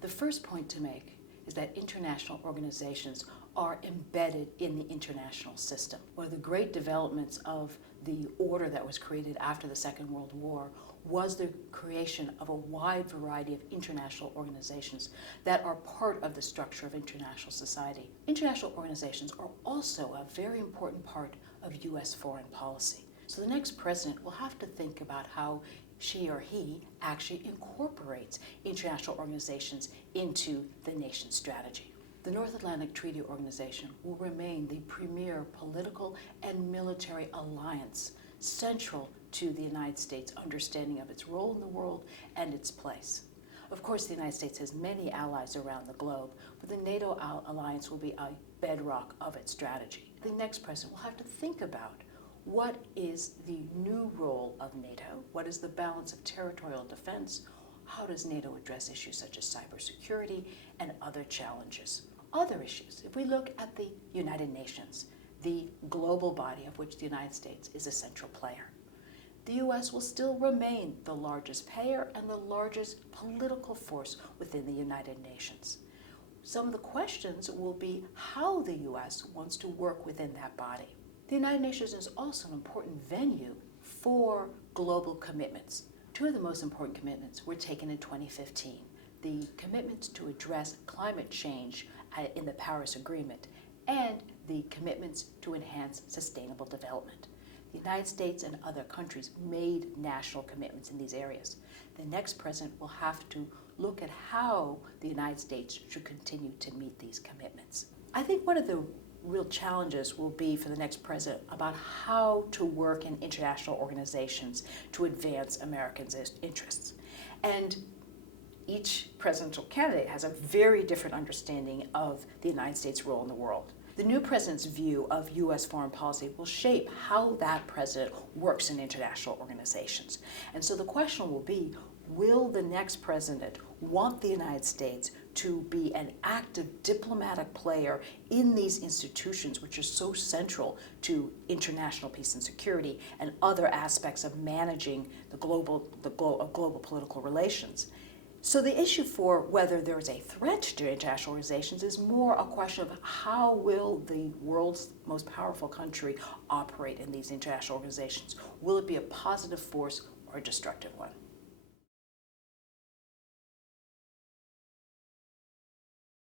The first point to make is that international organizations are embedded in the international system. One of the great developments of the order that was created after the Second World War was the creation of a wide variety of international organizations that are part of the structure of international society. International organizations are also a very important part of U.S. foreign policy. So the next president will have to think about how she or he actually incorporates international organizations into the nation's strategy. The North Atlantic Treaty Organization will remain the premier political and military alliance central to the United States' understanding of its role in the world and its place. Of course, the United States has many allies around the globe, but the NATO alliance will be a bedrock of its strategy. The next president will have to think about what is the new role of NATO, what is the balance of territorial defense, how does NATO address issues such as cybersecurity and other challenges. Other issues, if we look at the United Nations, the global body of which the United States is a central player, the U.S. will still remain the largest payer and the largest political force within the United Nations. Some of the questions will be how the U.S. wants to work within that body. The United Nations is also an important venue for global commitments. Two of the most important commitments were taken in 2015. The commitments to address climate change in the Paris Agreement and the commitments to enhance sustainable development. The United States and other countries made national commitments in these areas. The next president will have to look at how the United States should continue to meet these commitments. I think one of the real challenges will be for the next president about how to work in international organizations to advance Americans' interests. And each presidential candidate has a very different understanding of the United States' role in the world. The new president's view of U.S. foreign policy will shape how that president works in international organizations. And so the question will be, will the next president want the United States to be an active diplomatic player in these institutions which are so central to international peace and security and other aspects of managing the global political relations? So the issue for whether there is a threat to international organizations is more a question of how will the world's most powerful country operate in these international organizations? Will it be a positive force or a destructive one?